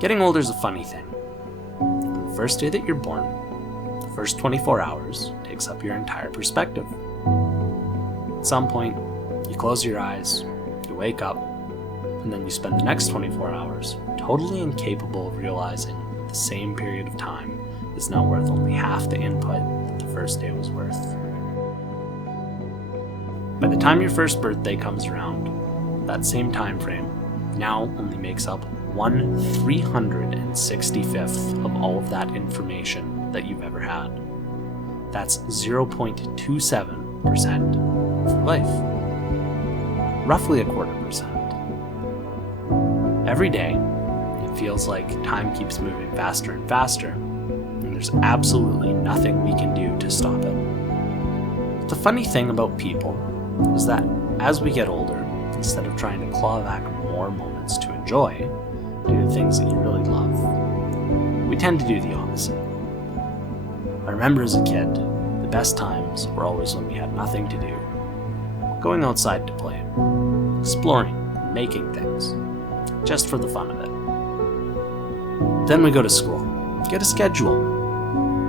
Getting older is a funny thing. On the first day that you're born, the first 24 hours takes up your entire perspective. At some point, you close your eyes, you wake up, and then you spend the next 24 hours totally incapable of realizing the same period of time is now worth only half the input that the first day was worth. By the time your first birthday comes around, that same time frame now only makes up 1/365th of all of that information that you've ever had. That's 0.27% of your life. Roughly a 1/4%. Every day, it feels like time keeps moving faster and faster, and there's absolutely nothing we can do to stop it. But the funny thing about people is that as we get older, instead of trying to claw back more moments to enjoy, do the things that you really love, we tend to do the opposite. I remember as a kid, the best times were always when we had nothing to do. Going outside to play, exploring, and making things, just for the fun of it. Then we go to school, get a schedule.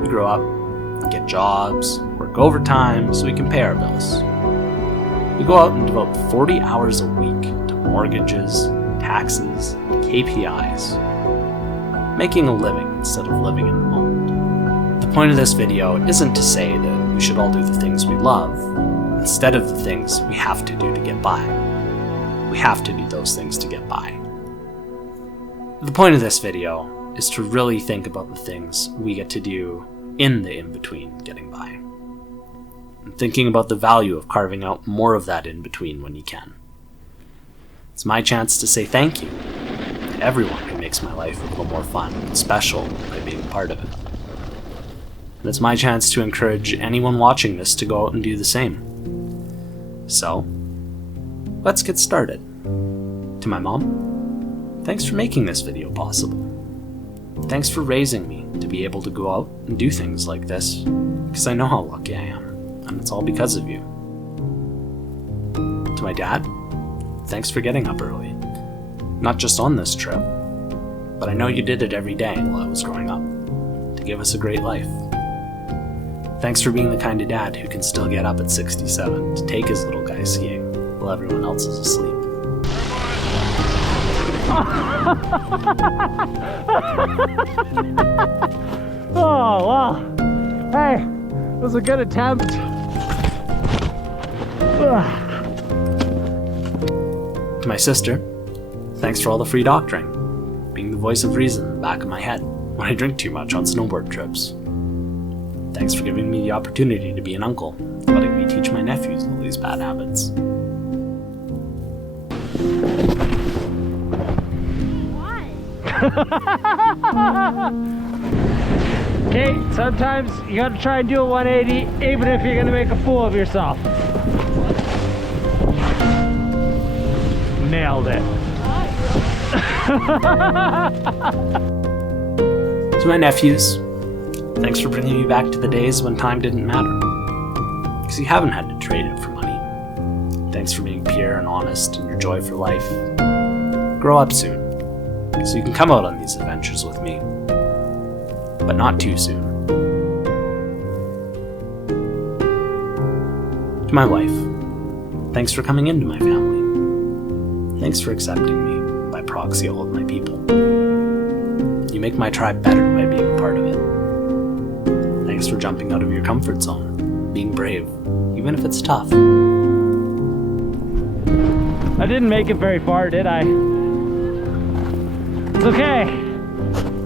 We grow up, get jobs, work overtime so we can pay our bills. We go out and devote 40 hours a week to mortgages, taxes, KPIs, making a living instead of living in the moment. The point of this video isn't to say that we should all do the things we love instead of the things we have to do to get by. We have to do those things to get by. The point of this video is to really think about the things we get to do in the in-between getting by. And thinking about the value of carving out more of that in-between when you can. It's my chance to say thank you to everyone who makes my life a little more fun and special by being a part of it. And it's my chance to encourage anyone watching this to go out and do the same. So, let's get started. To my mom, thanks for making this video possible. Thanks for raising me to be able to go out and do things like this, because I know how lucky I am, and it's all because of you. To my dad, thanks for getting up early. Not just on this trip, but I know you did it every day while I was growing up, to give us a great life. Thanks for being the kind of dad who can still get up at 67 to take his little guy skiing while everyone else is asleep. Oh, wow. Hey, it was a good attempt. To my sister, thanks for all the free doctoring, being the voice of reason in the back of my head when I drink too much on snowboard trips. Thanks for giving me the opportunity to be an uncle, letting me teach my nephews all these bad habits. Okay, sometimes you gotta try and do a 180 even if you're gonna make a fool of yourself. Nailed it. To my nephews, thanks for bringing me back to the days when time didn't matter. Because you haven't had to trade it for money. Thanks for being pure and honest in your joy for life. Grow up soon, so you can come out on these adventures with me. But not too soon. To my wife, thanks for coming into my family. Thanks for accepting me, by proxy all of my people. You make my tribe better by being a part of it. Thanks for jumping out of your comfort zone, being brave, even if it's tough. I didn't make it very far, did I? It's okay.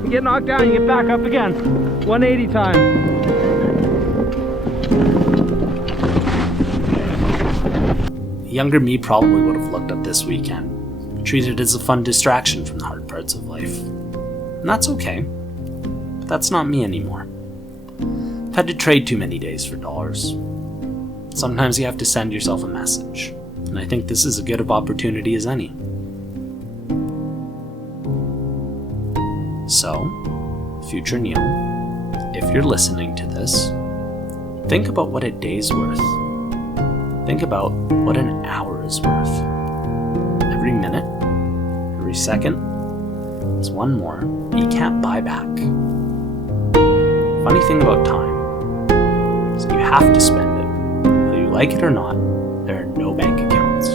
You get knocked down, you get back up again. 180 time. Younger me probably would have looked at this weekend, treated it as a fun distraction from the hard parts of life. And that's okay. But that's not me anymore. I've had to trade too many days for dollars. Sometimes you have to send yourself a message, and I think this is as good of opportunity as any. So, future Neil, if you're listening to this, think about what a day's worth. Think about what an hour is worth. Every minute, every second, It's one more that you can't buy back. Funny thing about time is you have to spend it. Whether you like it or not, there are no bank accounts.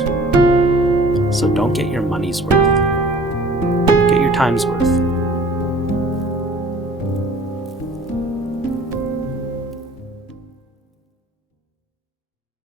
So don't get your money's worth. Get your time's worth.